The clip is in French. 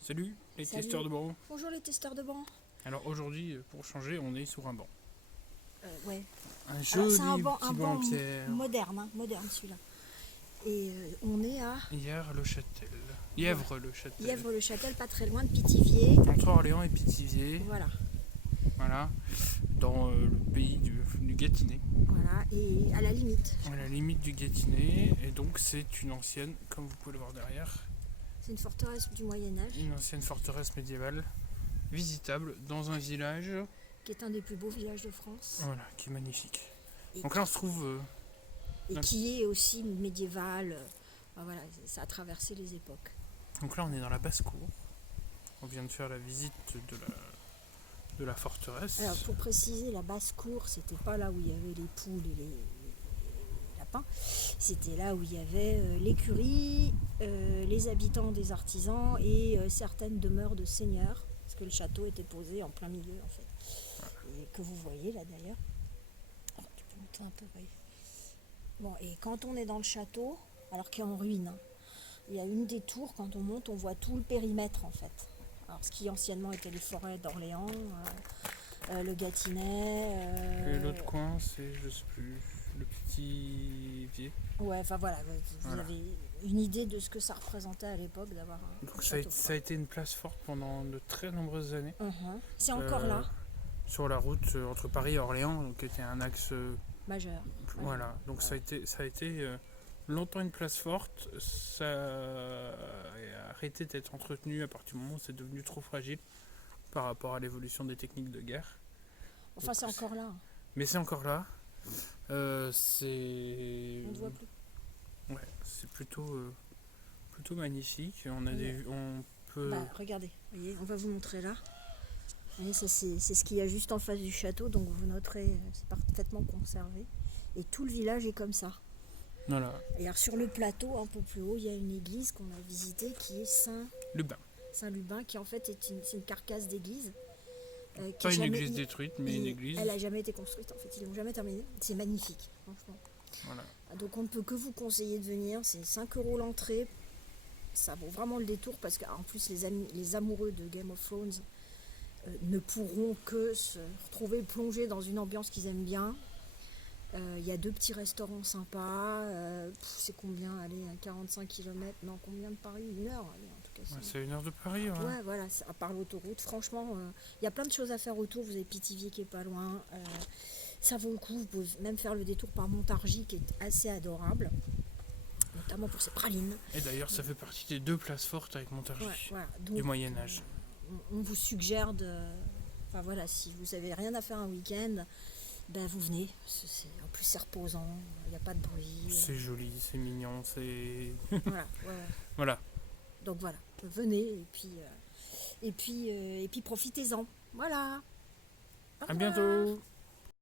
Salut les Salut. testeurs de banc. Bonjour les testeurs de banc. Alors aujourd'hui, pour changer, on est sur un banc. Ouais. Un Alors c'est joli petit un banc en banc pierre. moderne, moderne celui-là. Et on est à Yèvre-le-Châtel. Yèvre-le-Châtel. Yèvre-le-Châtel, pas très loin de Pithiviers. Entre Orléans et Pithiviers. Voilà, Voilà. Dans le pays du Gâtinais. voilà, et à la limite. À la limite du Gâtinais. Et donc c'est une ancienne, comme vous pouvez le voir derrière, C'est une forteresse du Moyen-Âge, une ancienne forteresse médiévale visitable dans un village, qui est un des plus beaux villages de France. voilà, qui est magnifique. Et, Donc là on se trouve et qui est aussi médiéval. Voilà, ça a traversé les époques. donc là on est dans la basse-cour. On vient de faire la visite de la forteresse. Alors pour préciser, la basse-cour, c'était pas là où il y avait les poules et les lapins. C'était là où il y avait l'écurie, les habitants des artisans et certaines demeures de seigneurs, parce que le château était posé en plein milieu en fait. Et que vous voyez là d'ailleurs. Oh, tu peux monter un peu, oui. Bon, et quand on est dans le château, alors qu'il est en ruine, hein, il y a une des tours, quand on monte, on voit tout le périmètre en fait. Alors ce qui anciennement était les forêts d'Orléans, le Gâtinais. Et l'autre coin, c'est, je sais plus, le Pithiviers. Ouais, enfin voilà, vous Voilà. avez une idée de ce que ça représentait à l'époque d'avoir un Donc château. ça a été une place forte pendant de très nombreuses années. C'est encore là, Sur la route entre Paris et Orléans, donc qui était un axe. majeur. Voilà. Donc ça a été longtemps une place forte. Ça a arrêté d'être entretenu à partir du moment où c'est devenu trop fragile par rapport à l'évolution des techniques de guerre. Enfin, Donc, c'est encore là. mais c'est encore là. C'est. On ne voit plus. Ouais, c'est plutôt magnifique. On a Ouais. on peut. Bah, regardez, vous voyez, on va vous montrer là. Vous voyez, ça c'est ce qu'il y a juste en face du château, donc vous noterez, c'est parfaitement conservé. Et tout le village est comme ça. Voilà, Et alors sur le plateau, un peu plus haut, il y a une église qu'on a visitée qui est le bain. Saint-Lubin, qui en fait c'est une carcasse d'église. Qui Pas a une jamais- église détruite, mais une église. Elle n'a jamais été construite en fait, ils l'ont jamais terminée. C'est magnifique, franchement. Voilà. Donc on ne peut que vous conseiller de venir, c'est 5 € l'entrée. Ça vaut vraiment le détour parce qu'en plus les amoureux de Game of Thrones ne pourront que se retrouver plongés dans une ambiance qu'ils aiment bien. Il y a 2 petits restaurants sympas. C'est combien? Allez, 45 km. Non, combien de Paris? 1 heure. Allez, en tout cas, C'est 1 heure de Paris. Ouais. ouais, voilà, à part l'autoroute. Franchement, il y a plein de choses à faire autour. Vous avez Pithiviers qui est pas loin. Ça vaut le coup. Vous pouvez même faire le détour par Montargis qui est assez adorable, notamment pour ses pralines. Et d'ailleurs, ça fait partie des 2 places fortes avec Montargis Ouais, voilà. Donc, du Moyen-Âge. on vous suggère de. Enfin voilà, si vous avez rien à faire un week-end, ben vous venez. En plus, c'est reposant, il n'y a pas de bruit. C'est joli, c'est mignon, c'est. Voilà, ouais. Voilà. Donc voilà, venez et puis profitez-en. Voilà. Au À revoir. bientôt!